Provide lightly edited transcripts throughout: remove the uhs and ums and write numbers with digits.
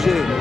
projet.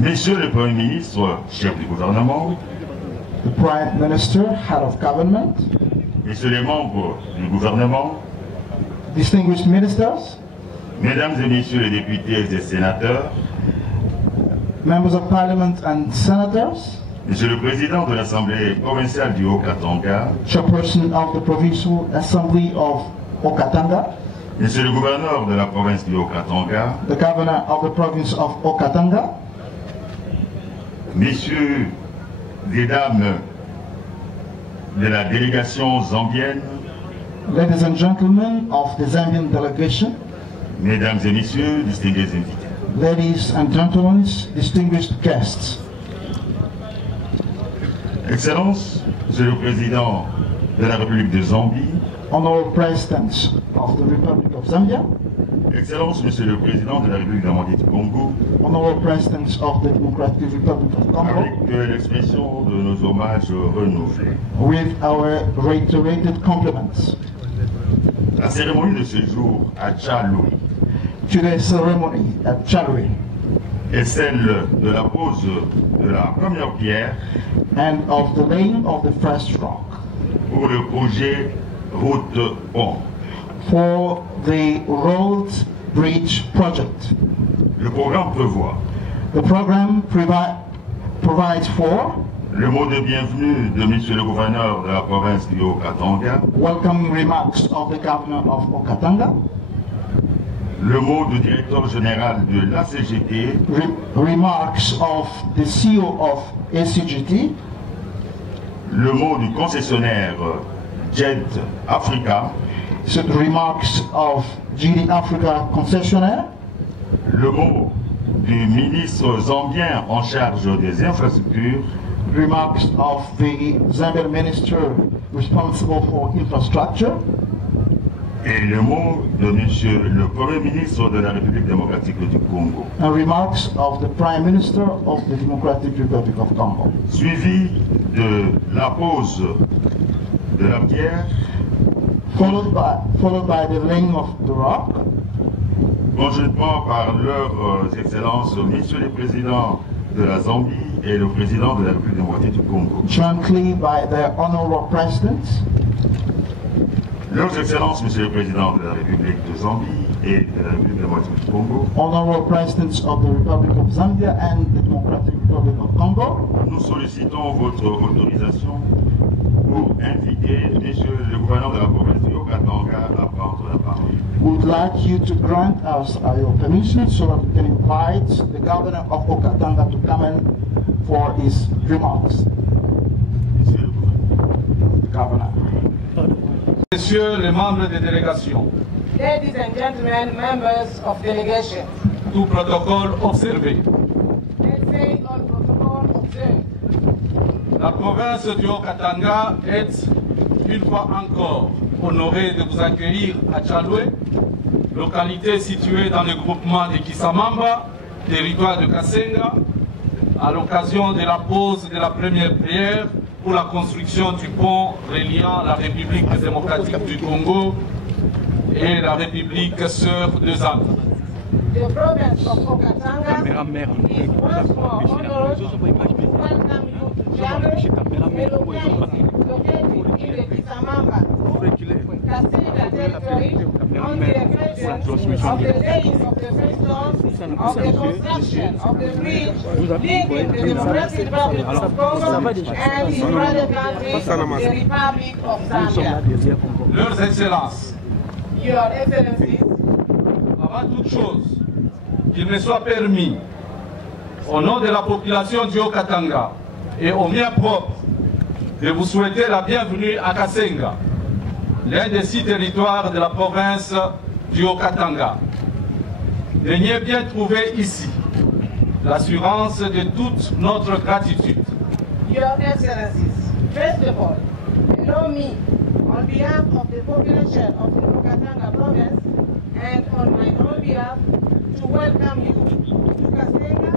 Monsieur le Premier ministre, chef du gouvernement, the Prime Minister, Head of Government, messieurs les membres du gouvernement, distinguished ministers, mesdames et messieurs les députés et sénateurs, members of Parliament and senators, monsieur le président de l'Assemblée provinciale du Haut-Katanga, chairperson of the Provincial Assembly of Haut-Katanga, monsieur le gouverneur de la province du Haut-Katanga, the governor of the province of Haut-Katanga, messieurs et dames de la délégation zambienne, ladies and gentlemen of the Zambian delegation, mesdames et messieurs, distingués invités. ladies and gentlemen, distinguished guests, Excellences, Monsieur le Président de la République de Zambie, Honorable President of the Republic of Zambia, Excellences, Monsieur le Président de la République démocratique du Congo, Honorable President of the Democratic Republic of Congo, avec l'expression de nos hommages renouvelés. with our reiterated compliments. La cérémonie de ce jour à Tchaloui Today's ceremony at Chalui est celle de la pose de la première pierre and of the laying of the first rock pour le projet Route-Pont. for the Road Bridge project. Le programme prévoit The program provides for le mot de bienvenue de Monsieur le gouverneur de la province du Haut-Katanga, welcoming remarks of the governor of Haut-Katanga, le mot du directeur général de l'ACGT, remarks of the CEO of ACGT, le mot du concessionnaire Jet Africa, remarks of GD Africa concessionaire, le mot du ministre zambien en charge des infrastructures, remarks of the Zambian minister responsible for infrastructure, et le mot de Monsieur le Premier ministre de la République démocratique du Congo, and remarks of the Prime Minister of the Democratic Republic of Congo, suivi de la pose de la pierre, followed by the laying of the rock, conjointement par leurs excellences, messieurs les présidents de la Zambie et le président de la République démocratique du Congo. jointly by their honorable presidents, Leurs excellences, monsieur le président de la République de Zambie et de la République démocratique du Congo, honorable presidents of the Republic of Zambia and the Democratic Republic of Congo, nous sollicitons votre autorisation pour inviter monsieur le gouverneur de la province du Haut-Katanga à prendre la parole. we would like you to grant us your permission so that we can invite the governor of Haut-Katanga to come in for his remarks. Monsieur le gouverneur. Governor. Messieurs les membres des délégations, Ladies and gentlemen, members of delegation. Tout protocole observé. Let's say all protocol observed. La province du Haut-Katanga est, une fois encore, honorée de vous accueillir à Tchaloué, localité située dans le groupement de Kisamamba, territoire de Kasenga, à l'occasion de la pose de la première prière pour la construction du pont reliant la République démocratique du Congo et la République sœur de Zambie. The province of Haut-Katanga is once more honored to welcome you to Tchaloué, located in the Kisamamba, Kasenga territory, on the occasion of the days of the festivals of the construction of the bridge linking the Democratic Republic of Congo and its brother country, the Republic of Zambia. Leurs Excellences, Your Excellencies, avant toute chose, qu'il me soit permis, au nom de la population du Haut-Katanga et au mien propre, de vous souhaiter la bienvenue à Kasenga, l'un des 6 territoires de la province du Haut-Katanga. Daignez bien trouver ici l'assurance de toute notre gratitude. Your Excellencies, first of all, allow me, on behalf of the population of the Haut-Katanga province and on my own behalf, to welcome you to Kasenga,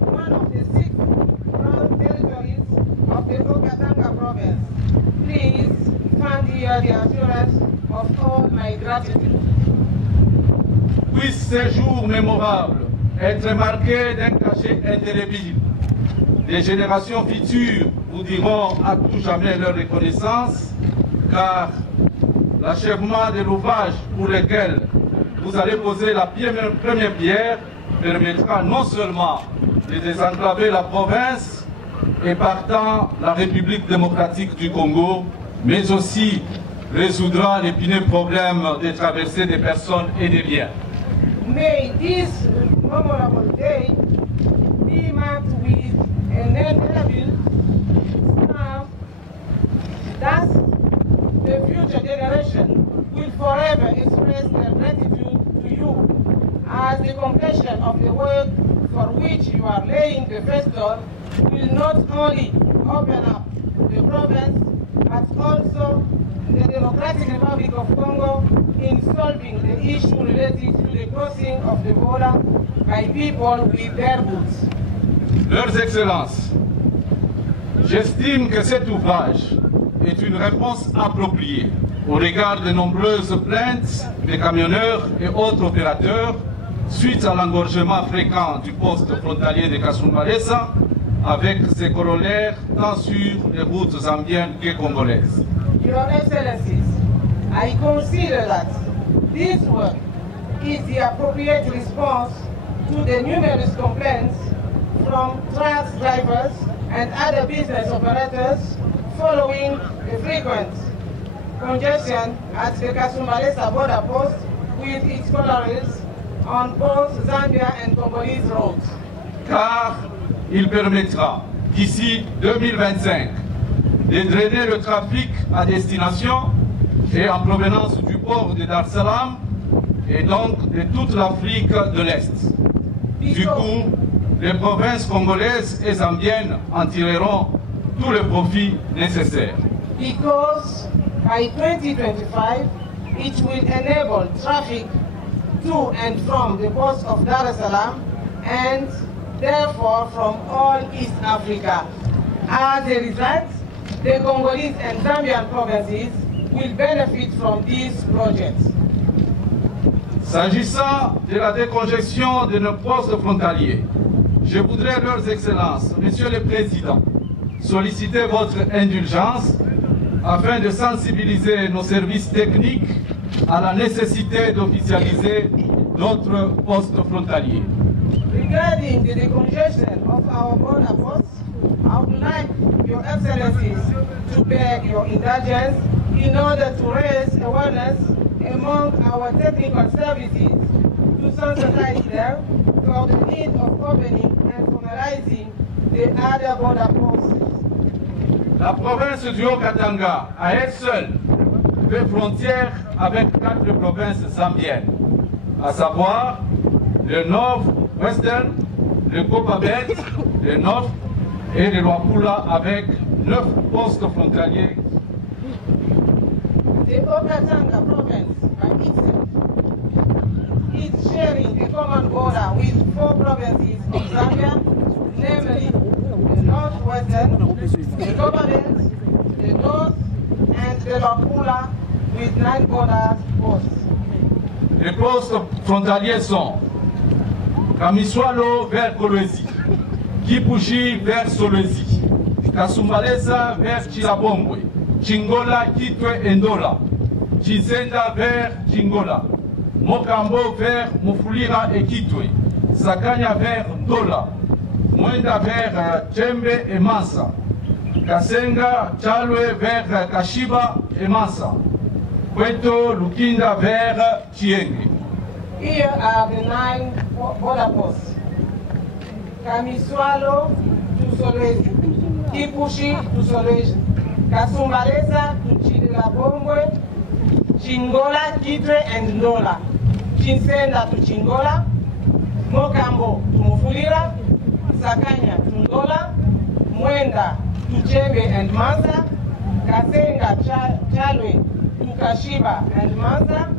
one of the 6 proud territories of the Haut-Katanga province. Please find here the assurance of all my gratitude. Puisse ces jours mémorables être marqués d'un cachet indélébile. Les générations futures vous diront à tout jamais leur reconnaissance, car l'achèvement de l'ouvrage pour lequel vous allez poser la première pierre permettra non seulement de désenclaver la province et partant la République démocratique du Congo, mais aussi résoudra l'épineux problème de traversée des personnes et des biens. May this memorable day be marked with an indelible stamp that the future generation will forever express their gratitude to you as the completion of the work for which you are laying the first stone will not only open up the province but also the Democratic Republic of Congo in solving the issue related to the crossing of the border by people with their goods. Leurs Excellences, j'estime que cet ouvrage est une réponse appropriée au regard de nombreuses plaintes des camionneurs et autres opérateurs suite à l'engorgement fréquent du poste frontalier de Kasumbalesa avec ses corollaires tant sur les routes zambiennes que congolaises. Your Excellencies, I consider that this work is the appropriate response to the numerous complaints from truck drivers and other business operators following the frequent congestion at the Kasumbalesa border post with its corollaries on both Zambia and Congolese roads. Car il permettra d'ici 2025 de drainer le trafic à destination et en provenance du port de Dar es Salaam et donc de toute l'Afrique de l'Est. Du coup, les provinces congolaises et zambiennes en tireront tout le profit nécessaire. Because by 2025, it will enable traffic to and from the ports of Dar es Salaam and therefore from all East Africa. As a result, the Congolese and Zambian provinces will benefit from these projects. S'agissant de la décongestion de nos postes frontaliers, je voudrais, Leurs Excellences, Monsieur le Président, solliciter votre indulgence afin de sensibiliser nos services techniques à la nécessité d'officialiser d'autres postes frontaliers. Regarding the decongestion of our border posts, I would like Your Excellencies to beg your indulgence in order to raise awareness among our technical services to sensitize them for the need of opening and formalizing the other border posts. La province du Haut-Katanga, à elle seule, fait frontière avec 4 provinces zambiennes, à savoir le Nord-Western, le Copabet, le Nord et le Luapula avec 9 postes frontaliers. The Okatanga province by itself is sharing a common border with 4 provinces of Zambia, namely the Northwestern, the Copabelt, the North, and the Luapula with 9 border posts. Les postes frontaliers sont Kamiswalo vers Kolwezi, Kipushi vers Solwezi, Kasumbalesa vers Chilabongwe, Chingola, Kitwe et Ndola, Chisenda vers Chingola, Mokambo vers Mufulira et Kitwe, Sakanya vers Ndola, Mwenda vers Tchembe et Mansa, Kasenga, Chalwe vers Kashiba et Mansa, Kweto, Lukinda vers Chienge. Here are the 9 border posts. Kamiswalo to Solwezi, Kipushi to Solwezi, Kasumbalesa to Chilabongwe, Chingola, Kitwe and Ndola, Chinsenda to Chingola, Mokambo to Mufulira, Sakanya to Ndola, Mwenda to Chembe and Mansa, Kasenga, Chalwe to Kashiba and Mansa,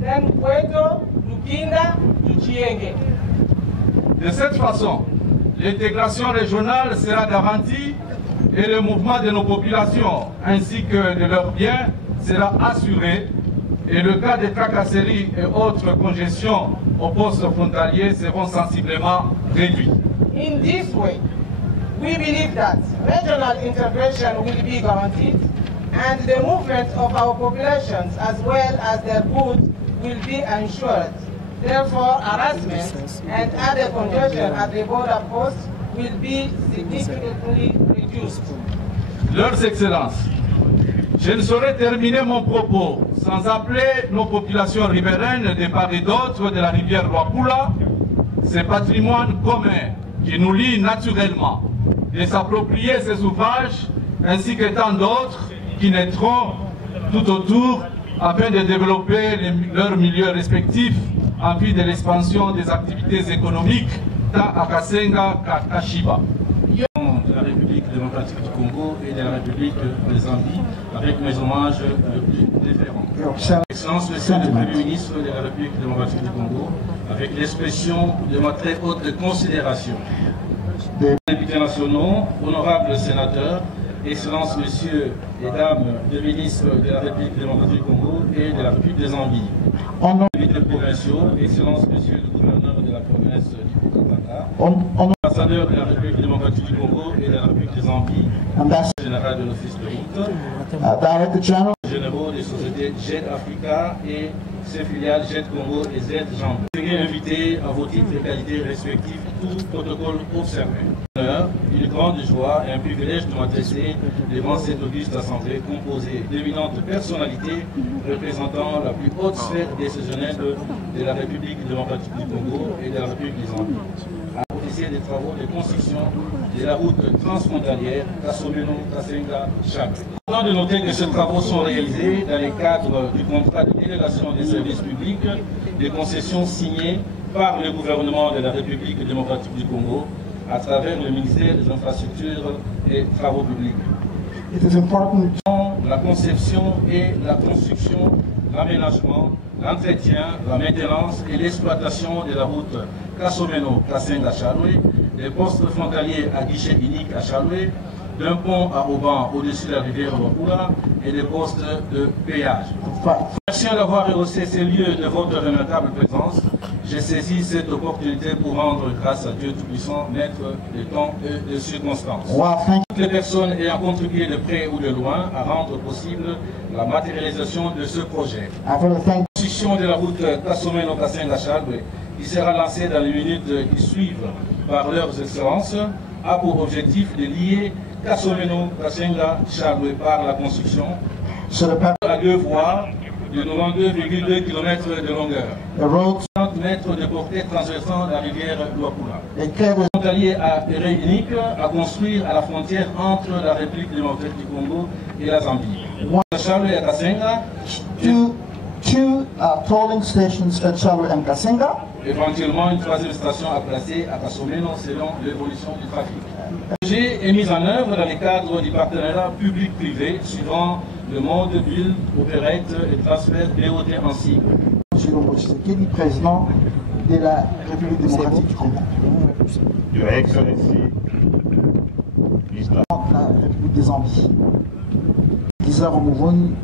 then Kweto, Lukinda to Chienge. De cette façon, l'intégration régionale sera garantie et le mouvement de nos populations ainsi que de leurs biens sera assuré et le cas de tracasseries et autres congestions aux postes frontaliers seront sensiblement réduits. In this way, we believe that regional integration will be guaranteed and the movement of our populations as well as their goods will be ensured. Therefore, harassment and other congestion at the border posts will be significantly reduced. Leurs Excellences, je ne saurais terminer mon propos sans appeler nos populations riveraines de part et d'autre de la rivière Luapula, ce patrimoine commun qui nous lie naturellement, de s'approprier ces ouvrages ainsi que tant d'autres qui naîtront tout autour afin de développer leurs milieux respectifs en vue de l'expansion des activités économiques tant à Kasenga qu'à Kashiba. De la République démocratique du Congo et de la République de Zambie, avec mes hommages les plus différents. Excellence, Monsieur le Premier ministre de la République démocratique du Congo, avec l'expression de ma très haute considération. Députés nationaux, honorables sénateurs, Excellences, Messieurs et Dames les ministres de la République démocratique du Congo et de la République de Zambie. Députés provinciaux, Excellences, Messieurs le gouverneur de la province du Okatanga, ambassadeur de la République démocratique du Congo et de la République de Zambie, général de l'Office de route, généraux des sociétés JET Africa et ses filiales JET Congo et Z Jambon. Veuillez inviter à vos titres et qualités respectifs tout protocole observé. Une grande joie et un privilège de m'adresser devant cette auguste assemblée composée d'éminentes personnalités représentant la plus haute sphère décisionnelle de la République démocratique du Congo et de la République de Zambie, à officier des travaux de construction de la route transfrontalière Kasomeno-Kasenga-Chab. Important de noter que ces travaux sont réalisés dans le cadre du contrat de délégation des services publics de concession signé par le gouvernement de la République démocratique du Congo à travers le ministère des Infrastructures et Travaux publics. La conception et la construction, l'aménagement, l'entretien, la maintenance et l'exploitation de la route Kasomeno-Kasenga-Chalwe, des postes frontaliers à guichet unique à Chalwe, d'un pont à Auban au-dessus de la rivière Luapula et des postes de péage. Merci d'avoir rehaussé ces lieux de votre remarquable présence. J'ai saisi cette opportunité pour rendre grâce à Dieu Tout-Puissant, maître des temps et des circonstances. Toutes les personnes ayant contribué de près ou de loin à rendre possible la matérialisation de ce projet. La construction de la route Kasomeno-Kasenga-Chalwe, qui sera lancée dans les minutes qui suivent par leurs excellences, a pour objectif de lier Kasomeno-Kasenga-Chalwe par la construction à 2 voies de 92,2 km de longueur. 50 mètres de portée transversant la rivière Luapula. Et quel Frontalier à terrain unique à construire à la frontière entre la République démocratique du Congo et la Zambie. Charles et Kasenga, two tolling stations at Charles and Kasenga. Éventuellement une troisième station à placer à Kasomeno selon l'évolution du trafic. Le projet est mis en œuvre dans le cadre du partenariat public-privé suivant le mode bulle, opérette et transfert BOT en cible. Chilombo Tshisekedi, président de la République démocratique du Congo. Your Excellency, La République des Zambies. Lisa Romuvoni,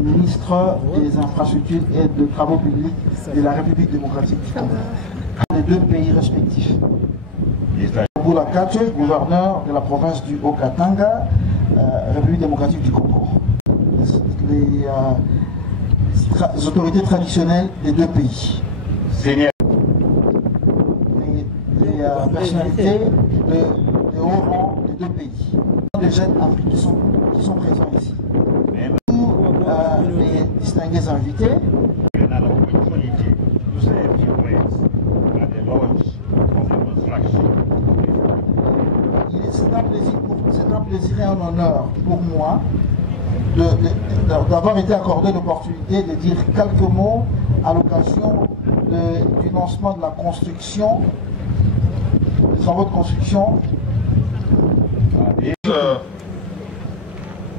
ministre des Infrastructures et de Travaux publics de la République démocratique du Congo. Les deux pays respectifs. Boula Kache, gouverneur de la province du Haut-Katanga, République démocratique du Congo. Les autorités traditionnelles des deux pays. Seigneur. Les personnalités de haut rang des deux pays. Les jeunes africains qui sont présents ici. Les distingués invités. C'est un plaisir et un honneur pour moi d'avoir été accordé l'opportunité de dire quelques mots à l'occasion du lancement de la construction, des travaux de construction.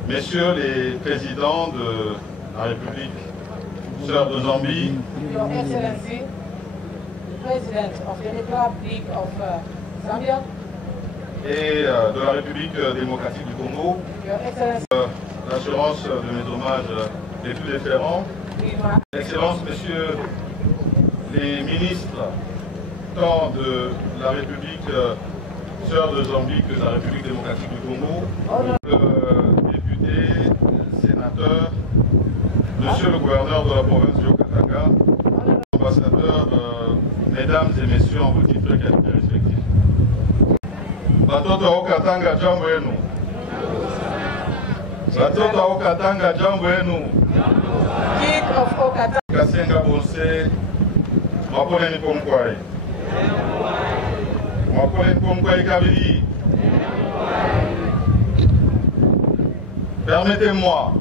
Messieurs les présidents de la République sœur de Zambie, Your Excellency, the President of the Republic of Zambia, et de la République démocratique du Congo, Your Excellency, l'assurance de mes hommages les plus déférents, Excellences, Messieurs les ministres, tant de la République sœur de Zambie que de la République démocratique du Congo, députés, sénateurs, Monsieur le gouverneur de la province du Haut-Katanga, ambassadeurs, mesdames et messieurs en vos titres et qualités respectifs. Batoto Haut-Katanga, jambo yenu. Batoto Haut-Katanga, jambo yenu. King of Haut-Katanga. Kasenga Bonse, Mwapole Nipomkwai. Mwapole Nipomkwai Kabili. Permettez-moi.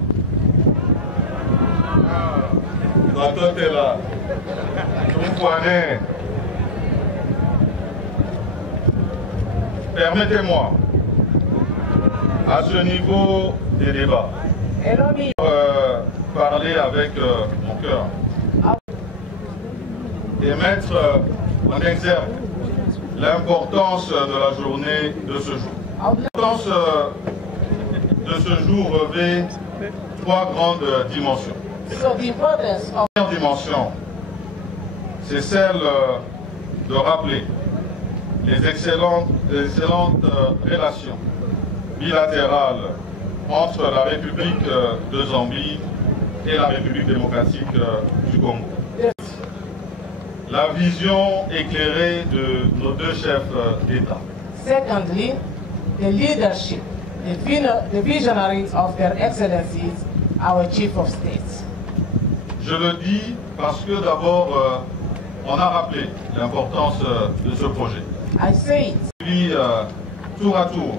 Batoto est là. Permettez-moi, à ce niveau des débats, parler avec mon cœur et mettre en exergue l'importance de la journée de ce jour. L'importance de ce jour revêt trois grandes dimensions. La première dimension, c'est celle de rappeler les excellentes relations bilatérales entre la République de Zambie et la République démocratique du Congo. La vision éclairée de nos deux chefs d'État. Secondly, the leadership, the visionaries of their excellencies, our chief of states. Je le dis parce que d'abord, on a rappelé l'importance de ce projet. I say it. Puis, tour à tour,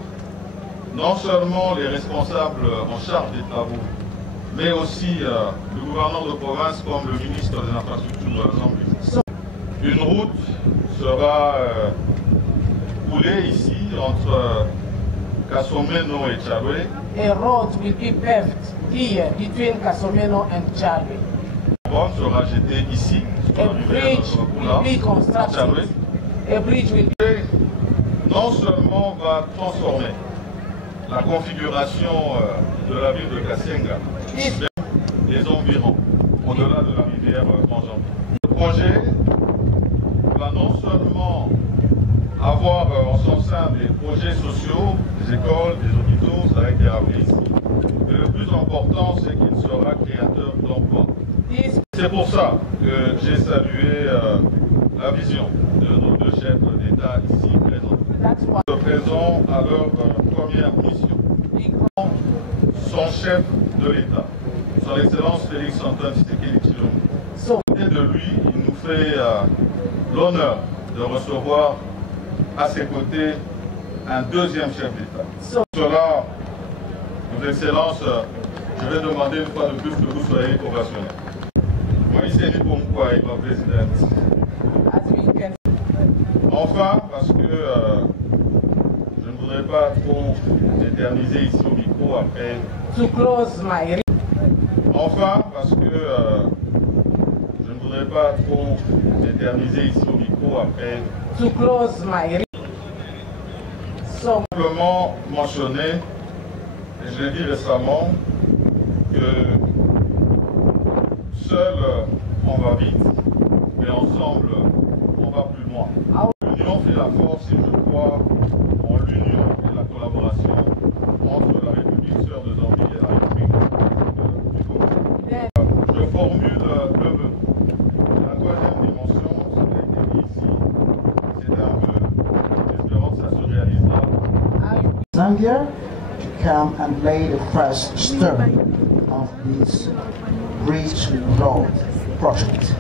non seulement les responsables en charge des travaux, mais aussi le gouverneur de province comme le ministre des Infrastructures de la Zambie. Une route sera coulée ici entre Kasomeno et Tchalwe. A road will be paved here between Kasomeno and Tchalwe. La bombe sera jetée ici. A bridge will be constructed. A bridge will be... Non seulement va transformer la configuration de la ville de Kasenga, les environs, au-delà de la rivière Manjambi. Le projet va non seulement avoir en son sein des projets sociaux, des écoles, des hôpitaux, ça a été rappelé ici, mais le plus important, c'est qu'il sera créateur d'emplois. C'est pour ça que j'ai salué la vision de nos deux chefs d'État ici présents. Présents à leur première mission. Son chef de l'État, son Excellence Félix Antoine Tshisekedi Tshilombo. À côté de lui, il nous fait l'honneur de recevoir à ses côtés un deuxième chef d'État. Pour cela, Vos Excellences, je vais demander une fois de plus que vous soyez opérationnels. Enfin, parce que je ne voudrais pas trop m'éterniser ici au micro après. Enfin, parce que je ne voudrais pas trop m'éterniser ici au micro après. Simplement mentionner, et je l'ai dit récemment, que seul on va vite, mais ensemble on va plus loin. L'union fait la force et je crois en l'union et la collaboration entre la République sœur de Zambie et la République du Congo. Je formule le vœu. La troisième dimension, ça a été dit ici, c'est un vœu. J'espère que ça se réalisera. Zambia to come and lay the first stone of this Bridge Road project.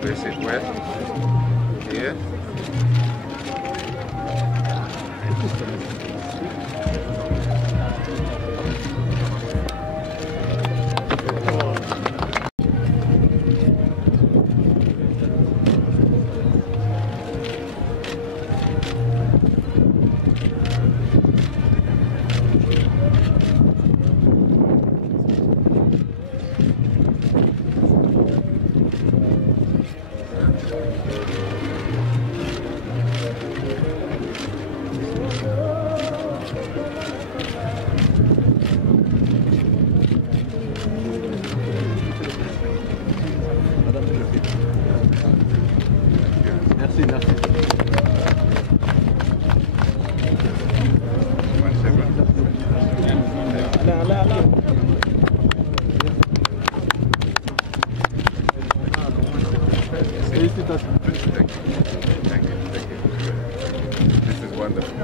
This is wet here. Thank you. This is wonderful.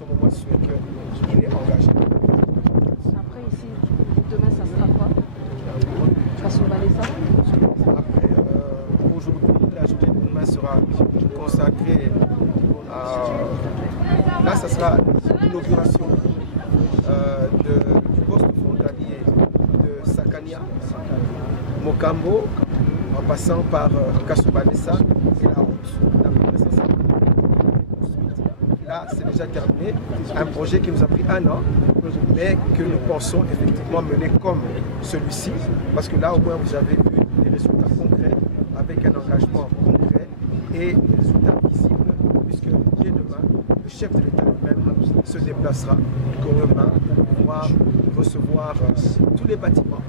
ce moment sûr qu'il est engagé. Après ici, demain ça sera quoi? Après, aujourd'hui, la journée de demain sera consacrée à... Là, ça sera l'inauguration du poste frontalier de Sakania, Mokambo, en passant par Kassobalessa et la route, la première construite. Là, c'est déjà terminé. Un projet qui nous a pris 1 an, mais que nous pensons effectivement mener comme celui-ci, parce que là, au moins, vous avez vu des résultats concrets, avec un engagement concret et des résultats visibles, puisque dès demain, le chef de l'État lui-même se déplacera demain pour pouvoir recevoir tous les bâtiments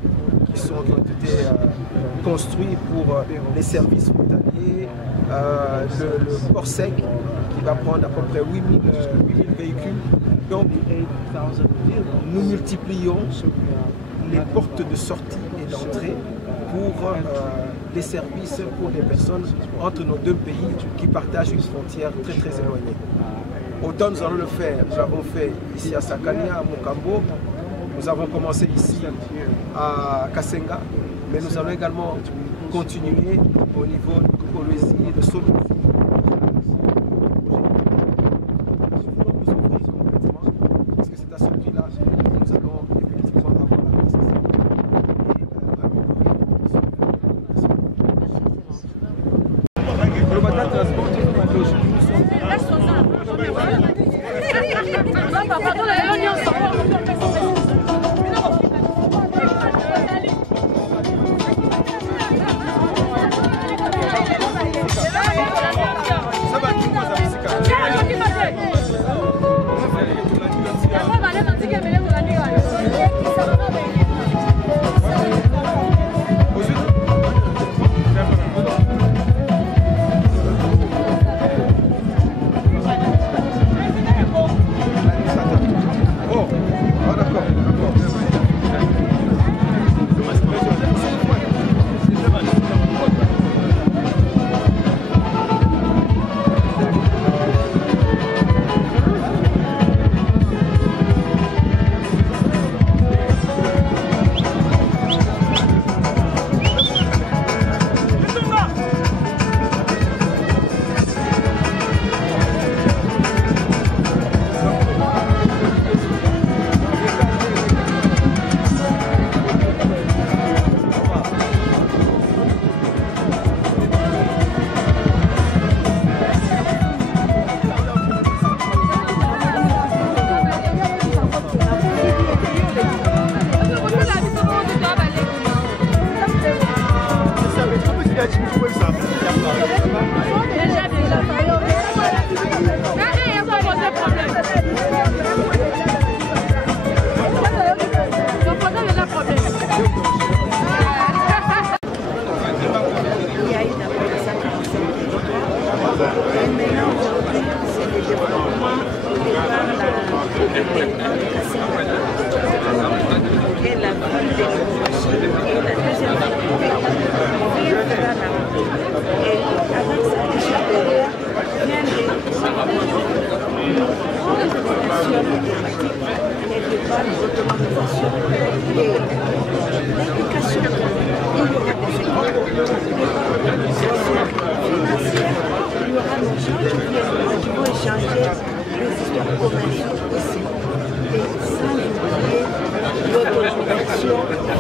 qui ont été construits pour les services frontaliers, le port sec qui va prendre à peu près 8000 véhicules. Donc nous multiplions les portes de sortie et d'entrée pour les services pour les personnes entre nos deux pays qui partagent une frontière très très éloignée. Autant nous allons le faire, nous l'avons fait ici à Sakania, à Mokambo, nous avons commencé ici à Kasenga, mais nous allons également continuer au niveau de Kolwezi et de Solo. Parce que c'est à ce prix-là que nous allons effectivement avoir la croissance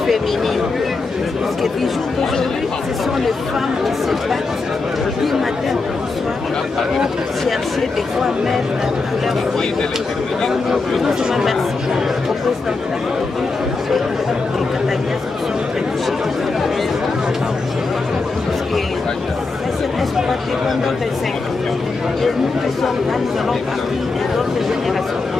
féminine. Parce que du jour d'aujourd'hui, ce sont les femmes qui se battent du matin au soir pour chercher des fois même à leur foyer. Donc, je remercie au président de la République et Catania qui sont très touchés. Parce que la jeunesse va pendant 25 ans. Et nous qui sommes là, nous allons partir des autres générations.